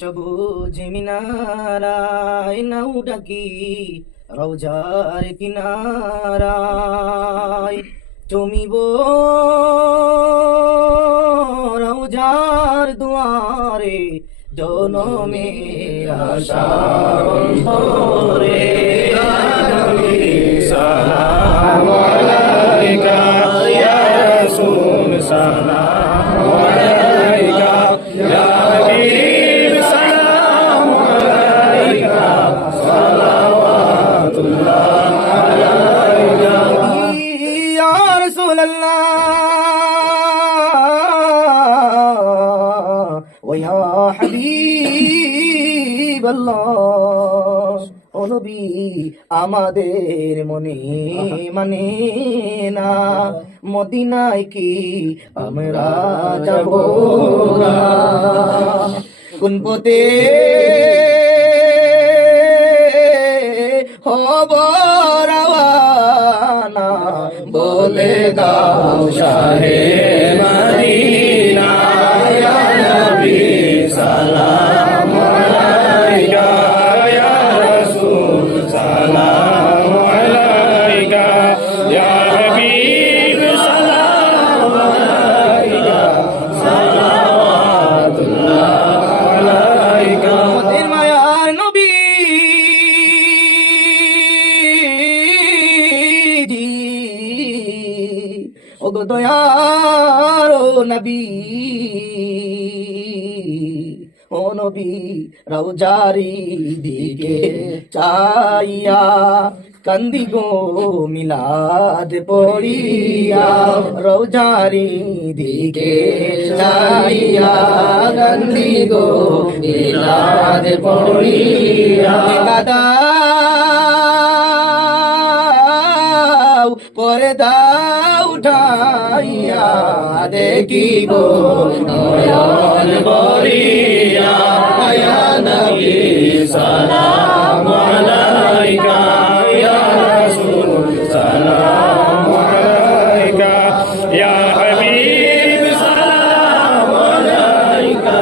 সবুজ মিনারায় নাও ডাকি রওজার কিনারায় জমিব রওজার দুয়ারে জনমের আশা অন্তরে সালাম আলাইকা ইয়া রাসূল সালাম আলাইকা ইয়া হাবিব সালাম আলাইকা সালাওয়াতুল্লাহ আলাইকা ইয়া রাসূলুল্লাহ ওয়া ইয়া হাবিবাল্লাহ ও নবী আমাদের মনে মানে না মদিনায় কি আমরা যাব না কোন পথে হব রওয়ানা বলে দাও শাহে মদিনা ইয়া নবী সালাম আলাইকা ইয়া রাসূল সালাম আলাইকা ইয়া হাবিব সালাম আলাইকা সালাওয়াতুল্লাহ আলাইকা মোদের মায়ার নবী ও গো দয়ার ও নবী ও নবী রওজারি দিকে চাইয়া কান্দি গো মিলাদ পড়িয়া রওজারি দিকে চাইয়া কান্দি গো মিলাদ পড়িয়া দাও পর্দা উঠাইয়া দেখিব নয়ন ভরিয়া ইয়া নবী সালাম আলাইকা ইয়া রাসূল সালাম আলাইকা ইয়া হাবিব সালাম আলাইকা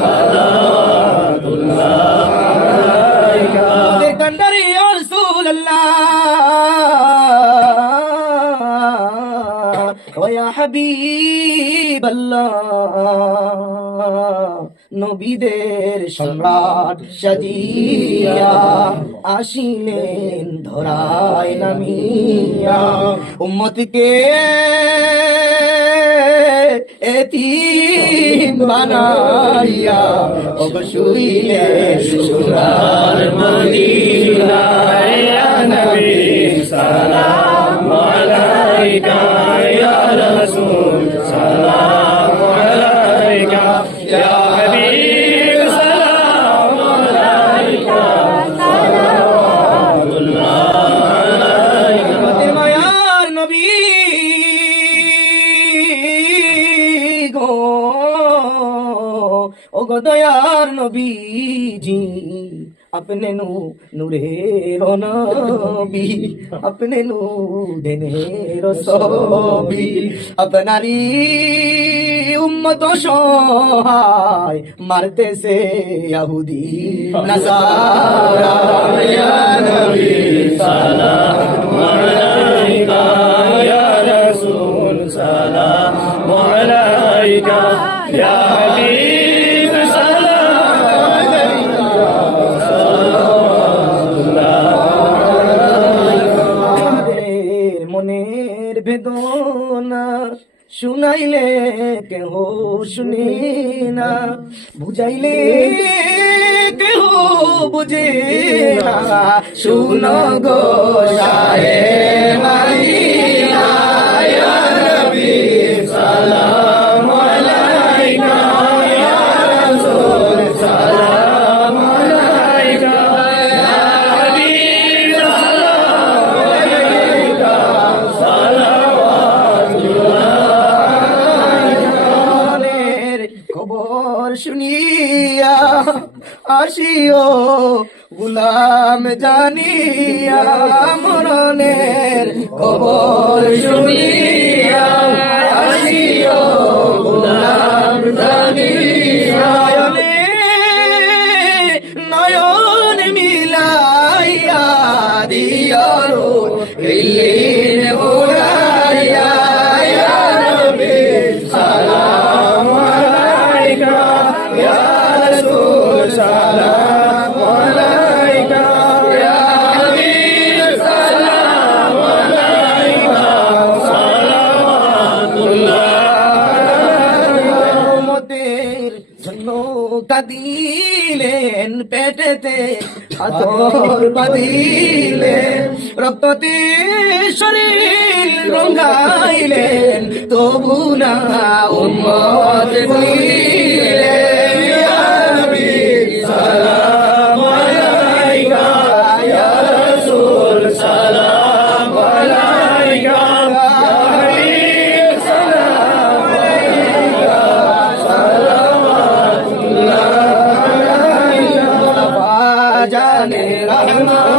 সালাওয়াতুল্লাহ আলাইকা কান্দারি ইয়া রাসূলুল্লাহ ওয়া হাবিবাল্লাহ নবীদের সম্রাট সাজিয়া আসিলেন ধরায় নামিয়া উম্মতকে এতিম বানাইয়া অবশুইলে সুরার মদিনা ইয়া নবী সালাম আলাইকা ইয়া রাসূল সালাম আলাইকা ইয়া হাবিব সালাম আলাইকা সালাওয়াতুল্লাহ আলাইকা মোদের মায়ার নবী গো ও গো দয়ার নবীজি अपने नूरेर नबी अपने नूरेर सबी আপনারই উম্মত সহায় মারতেছে ইহুদি নাসারা ইয়া নবী সালাম আলাইকা ইয়া রাসূল সালাম আলাইকা ইয়া হাবিব মনের বেদনা শুনাইলে কেহ শুনে না বুঝাইলে কেহ বুঝে না শুন গো শাহে মদিনা ইয়া নবী সালাম আলাইকা ইয়া রাসূল সালাম আলাইকা ইয়া হাবিব সালাম আলাইকা সালাওয়াতুল্লাহ খবর শুনিয়া আসিও গুলাম জানিয়া মরণের খবর শুনিয়া আসিও গুলাম জানিয়া নয়ন মিলাইয়া দিও ইল্লিন উড়াইয়া ইয়া নবী সালাম আলাইকা ইয়া রাসূল সালাম আলাইকা ইয়া হাবিব সালাম আলাইকা সালাওয়াতুল্লাহ উম্মতের জন্য কাঁদিলেন পেটেতে আতর বাঁধিলেন রক্ততে শরীর রঙাইলেন তবু না উম্মত বলিলেন ইয়া নবী সালাম আলাইকা ইয়া রাসূল সালাম আলাইকা ইয়া হাবিব সালাম আলাইকা সালাওয়াতুল্লাহ আলাইকা জানে রহমান